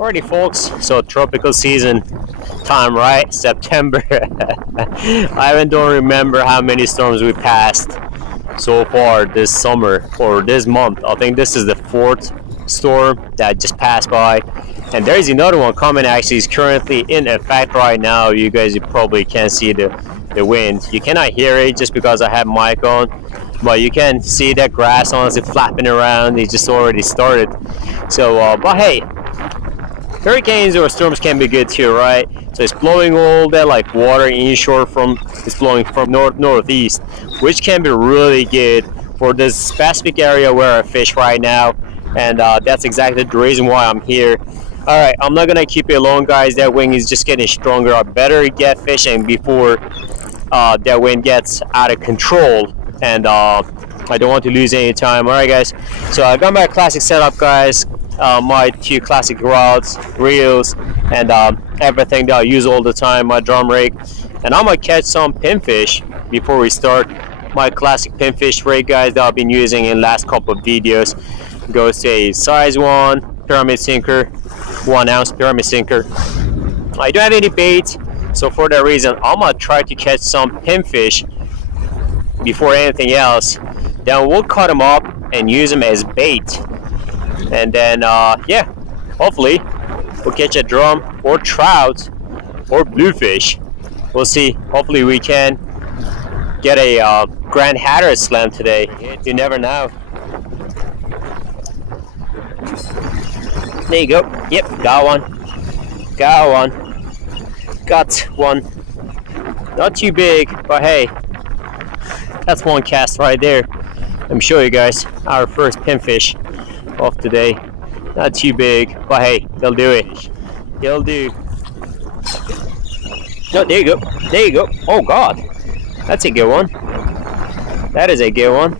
Alrighty folks, so tropical season time, right? September. I even don't remember how many storms we passed so far this summer or this month. I think this is the fourth storm that just passed by, and there's another one coming. Actually, is currently in effect right now. You guys probably can't see the wind. You cannot hear it just because I have mic on, but you can see that grass honestly flapping around. It just already started. So but hey, hurricanes or storms can be good too, right? So it's blowing all that like water inshore it's blowing from northeast, which can be really good for this specific area where I fish right now, and that's exactly the reason why I'm here. All right, I'm not gonna keep it long, guys. That wind is just getting stronger. I better get fishing before that wind gets out of control, and I don't want to lose any time. All right, guys. So I got my classic setup, guys. My two classic rods, reels, and everything that I use all the time, my drum rig. And I'm gonna catch some pinfish before we start. My classic pinfish rig, guys, that I've been using in last couple of videos. Goes to a size 1 pyramid sinker, 1 ounce pyramid sinker. I don't have any bait, so for that reason I'm gonna try to catch some pinfish before anything else. Then we'll cut them up and use them as bait. And then yeah, hopefully we'll catch a drum or trout or bluefish. We'll see. Hopefully we can get a Grand Hatteras slam today. You never know. There you go. Yep, got one. Got one. Not too big, but hey, that's one cast right there. Let me show you guys our first pinfish of today. Not too big, but hey, they'll do it. They'll do. No, there you go. There you go. Oh God, that's a good one. That is a good one.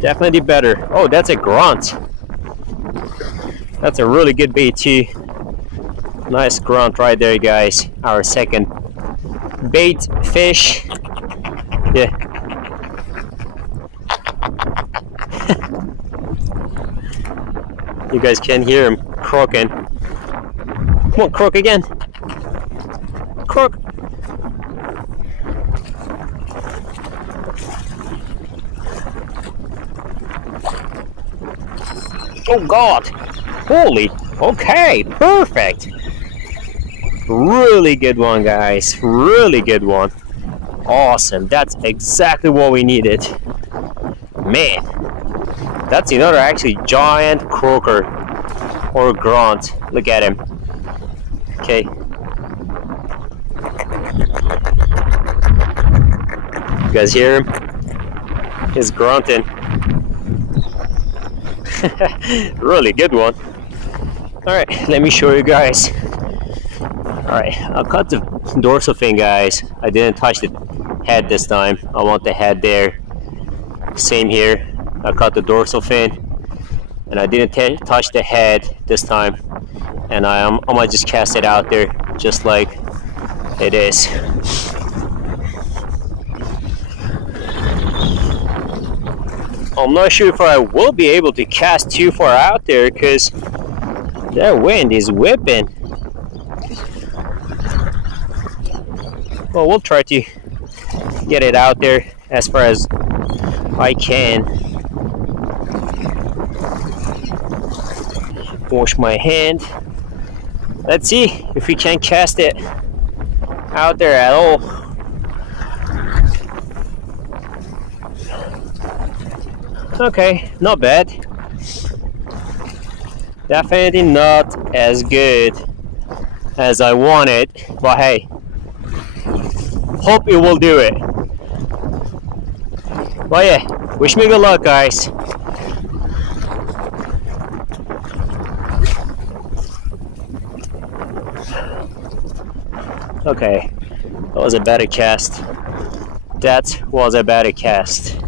Definitely better. Oh, that's a grunt. That's a really good bait too. Nice grunt right there, guys. Our second bait fish. Yeah. You guys can hear him croaking. Come on, croak again. Croak. Oh God. Holy. Okay, perfect. Really good one, guys. Really good one. Awesome. That's exactly what we needed. Man. That's another actually giant croaker or grunt. Look at him. Okay. You guys hear him? He's grunting. Really good one. Alright, let me show you guys. Alright, I'll cut the dorsal fin, guys. I didn't touch the head this time. I want the head there. Same here. I cut the dorsal fin, and I didn't touch the head this time, and I might just cast it out there just like it is. I'm not sure if I will be able to cast too far out there because that wind is whipping. Well, we'll try to get it out there as far as I can. Wash my hand. Let's see if we can cast it out there at all. Okay, not bad. Definitely not as good as I wanted, but hey, hope it will do it. But yeah, wish me good luck, guys. Okay, that was a better cast. That was a better cast.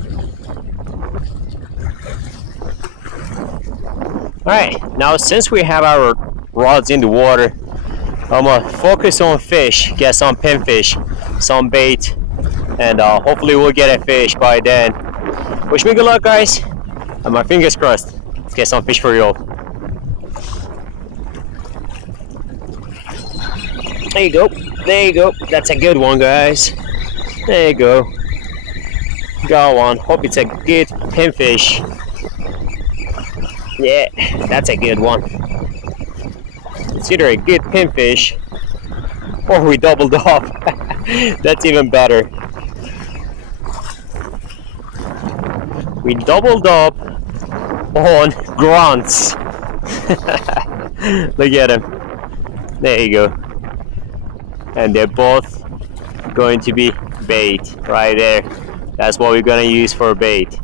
Alright, now since we have our rods in the water, I'm gonna focus on fish, get some pinfish, some bait, and hopefully we'll get a fish by then. Wish me good luck, guys, and my fingers crossed. Let's get some fish for you all. There you go. There you go. That's a good one, guys. There you go. Go on. Hope it's a good pinfish. Yeah, that's a good one. It's either a good pinfish or we doubled up. That's even better. We doubled up on grunts. Look at him. There you go. And they're both going to be bait right there. That's what we're gonna use for bait.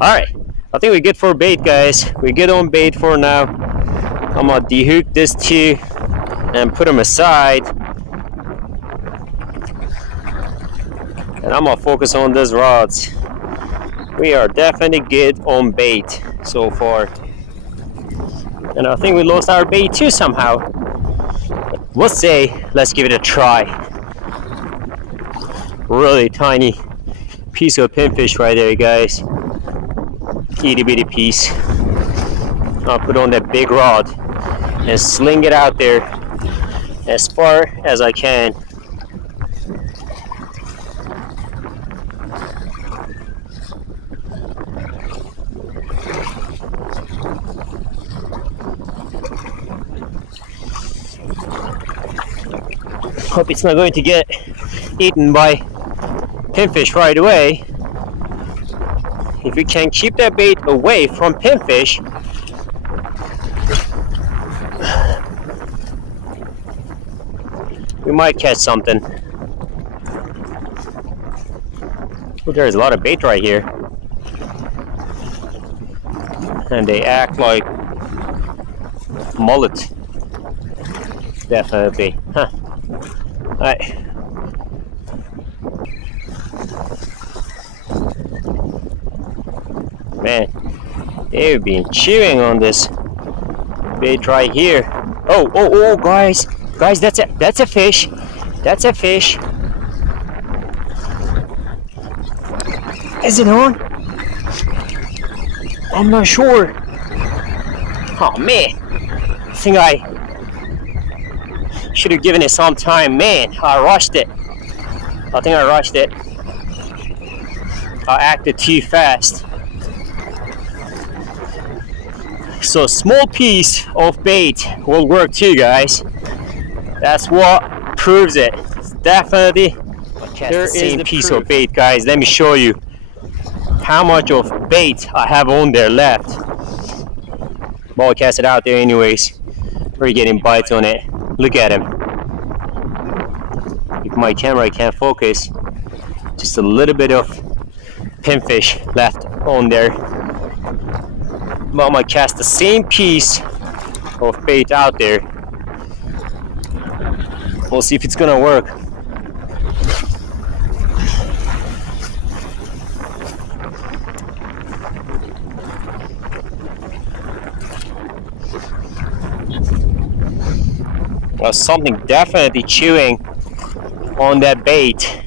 Alright, I think we're good for bait, guys. We're good on bait for now. I'm gonna dehook this two and put them aside. And I'm gonna focus on these rods. We are definitely good on bait so far. And I think we lost our bait too somehow. We'll say, let's give it a try. Really tiny piece of pinfish right there, guys. Itty bitty piece. I'll put on that big rod and sling it out there as far as I can. Hope it's not going to get eaten by pinfish right away. If we can keep that bait away from pinfish, we might catch something. Oh, there's a lot of bait right here. And they act like mullet. Definitely. Huh. Alright. Man, they've been chewing on this bait right here. Oh, guys, that's a fish. That's a fish. Is it on? I'm not sure. Oh man, I think I should have given it some time. Man, I rushed it. I think I rushed it. I acted too fast. So a small piece of bait will work too, guys. That's what proves it. It's definitely there is the piece of bait, guys. Let me show you how much of bait I have on there left. But I'll cast it out there anyways. We're getting bites on it. Look at him. If my camera can't focus, just a little bit of pinfish left on there. But I'm gonna cast the same piece of bait out there. We'll see if it's gonna work. Something definitely chewing on that bait.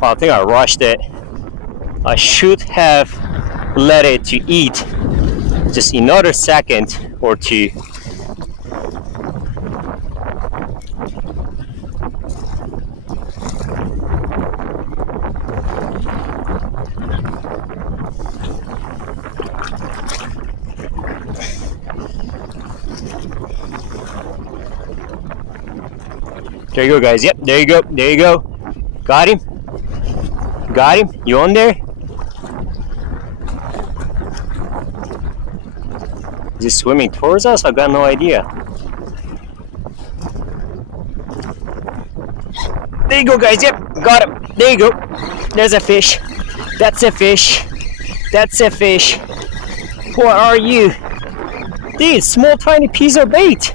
Well, I think I rushed it. I should have let it to eat just another second or two. There you go, guys. Yep, there you go. There you go. Got him. Got him. You on there? Is he swimming towards us? I got no idea. There you go, guys. Yep, got him. There you go. There's a fish. That's a fish. That's a fish. What are you? Dude, small tiny piece of bait.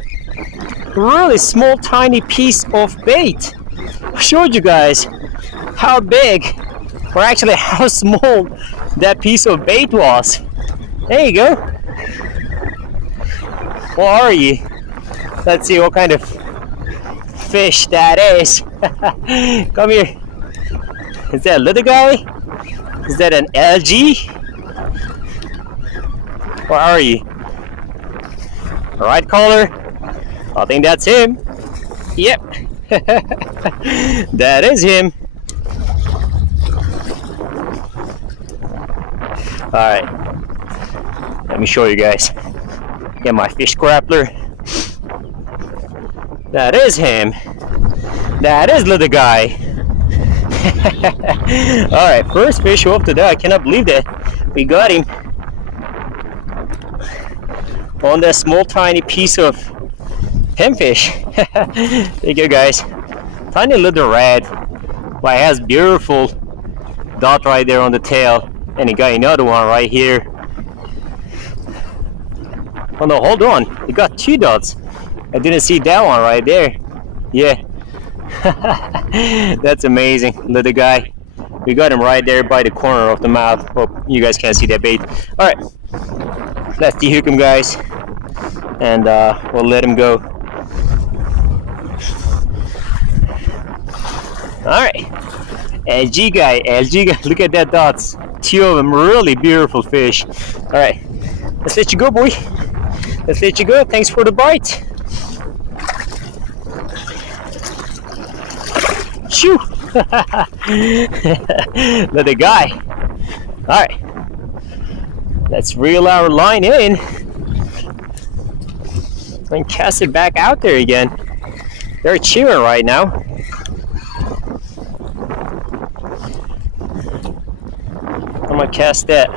Really small tiny piece of bait. I showed you guys how big, or actually how small that piece of bait was. There you go. What are you? Let's see what kind of fish that is. Come here. Is that a little guy? Is that an LG? Where are you? Right color? I think that's him. Yep. That is him. Alright, let me show you guys. Get my fish grappler. That is him. That is little guy. Alright, first fish off the day. I cannot believe that we got him on that small tiny piece of pinfish. There you go, guys. Tiny little red, but it has beautiful dot right there on the tail, and you got another one right here. Oh no, hold on, you got two dots. I didn't see that one right there. Yeah. That's amazing, little guy. We got him right there by the corner of the mouth. Hope you guys can't see that bait. All right, let's dehook him, guys, and we'll let him go. All right, LG guy, look at that dots. Two of them, really beautiful fish. All right, let's let you go, boy. Let's let you go. Thanks for the bite. Shoo! Little guy. All right, let's reel our line in and cast it back out there again. They're chewing right now. I'm gonna cast that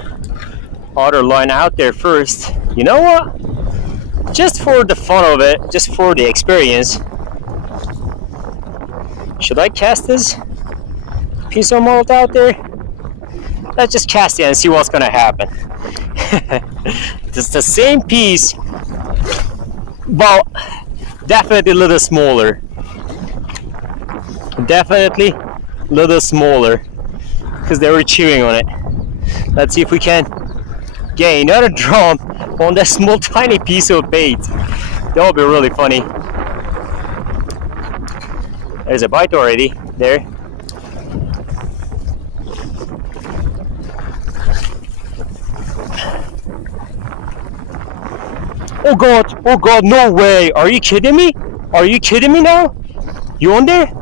other line out there first. You know what? Just for the fun of it, just for the experience, should I cast this piece of mold out there? Let's just cast it and see what's gonna happen. It's the same piece, but definitely a little smaller. Definitely a little smaller, because they were chewing on it. Let's see if we can get another drum on that small tiny piece of bait. That would be really funny. There's a bite already there. Oh God, no way. Are you kidding me? Are you kidding me now? You on there?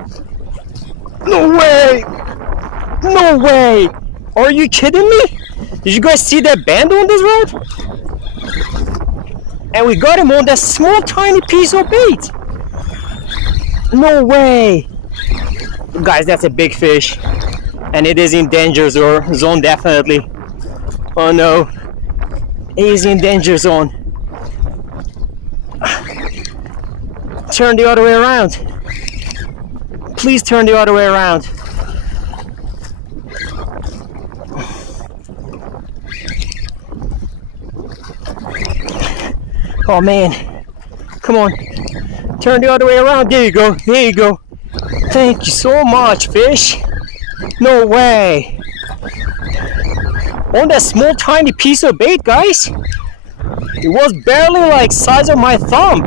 No way. No way. Are you kidding me? Did you guys see that band on this rod? And we got him on that small tiny piece of bait. No way. Guys, that's a big fish. And it is in danger zone, definitely. Oh no. It is in danger zone. Turn the other way around. Please turn the other way around. Oh man, come on, turn the other way around. There you go, there you go. Thank you so much, fish. No way. On that small tiny piece of bait, guys. It was barely like size of my thumb.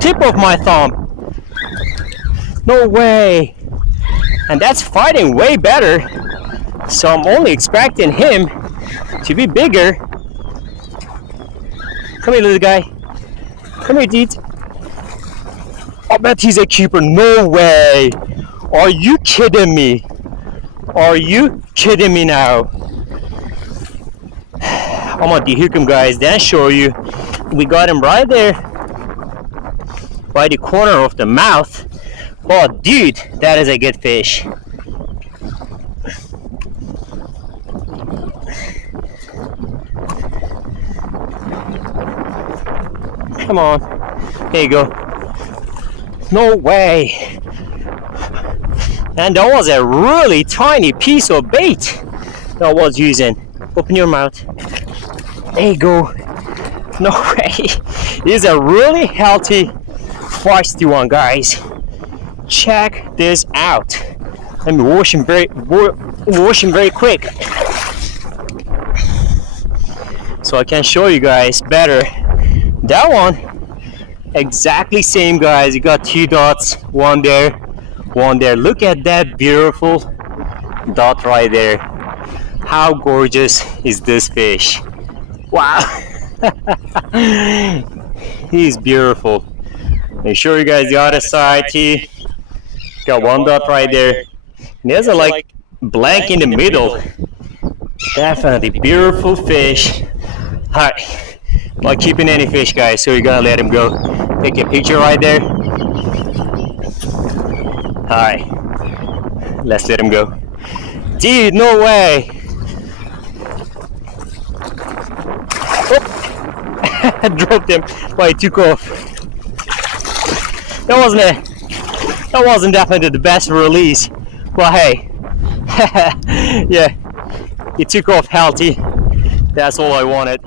Tip of my thumb. No way. And that's fighting way better. So I'm only expecting him to be bigger. Come here, little guy. Come here, dude. I bet he's a keeper. No way. Are you kidding me? Are you kidding me now? I'm gonna dehook him, guys, then show you. We got him right there by the corner of the mouth. Oh, dude, that is a good fish. Come on. There you go. No way. And that was a really tiny piece of bait that I was using. Open your mouth. There you go. No way. This is a really healthy, feisty one, guys. Check this out. Let me wash him very quick, so I can show you guys better. That one, exactly same, guys. You got two dots, one there, one there. Look at that beautiful dot right there. How gorgeous is this fish? Wow. He's beautiful. And show you guys the other side too. Got one dot right there. And there's a like blank in the middle. Definitely beautiful fish. Alright, not keeping any fish, guys, so you gotta let him go. Take a picture right there. Alright, let's let him go. Dude, no way! Oh. I dropped him, but he took off. That wasn't definitely the best release, but hey, yeah, he took off healthy. That's all I wanted.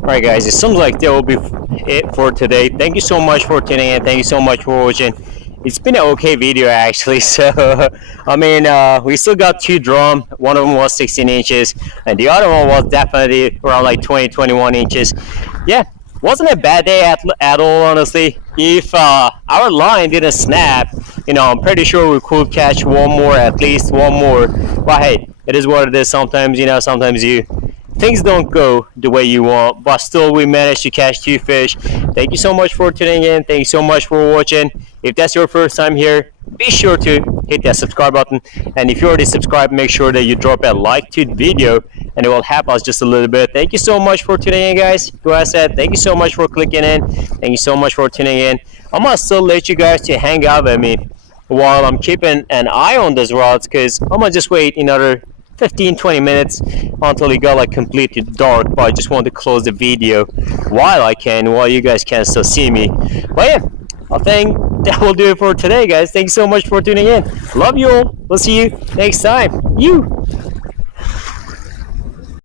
Alright guys, it seems like that will be it for today. Thank you so much for tuning in. Thank you so much for watching. It's been an okay video actually. So I mean, we still got two drum. One of them was 16 inches and the other one was definitely around like 20-21 inches. Yeah, wasn't a bad day at all, honestly. If our line didn't snap, you know, I'm pretty sure we could catch one more, at least one more. But hey, it is what it is. Sometimes, you know, sometimes things don't go the way you want, but still we managed to catch two fish. Thank you so much for tuning in. Thank you so much for watching. If that's your first time here, be sure to hit that subscribe button, and if you already subscribed, make sure that you drop a like to the video and it will help us just a little bit. Thank you so much for tuning in, guys. Like I said, thank you so much for clicking in. Thank you so much for tuning in. I'm gonna still let you guys to hang out with me while I'm keeping an eye on these rods, because I'm gonna just wait another 15-20 minutes until it got like completely dark. But I just want to close the video while you guys can still see me. But yeah, I think that will do it for today, guys. Thank you so much for tuning in. Love you all. We'll see you next time.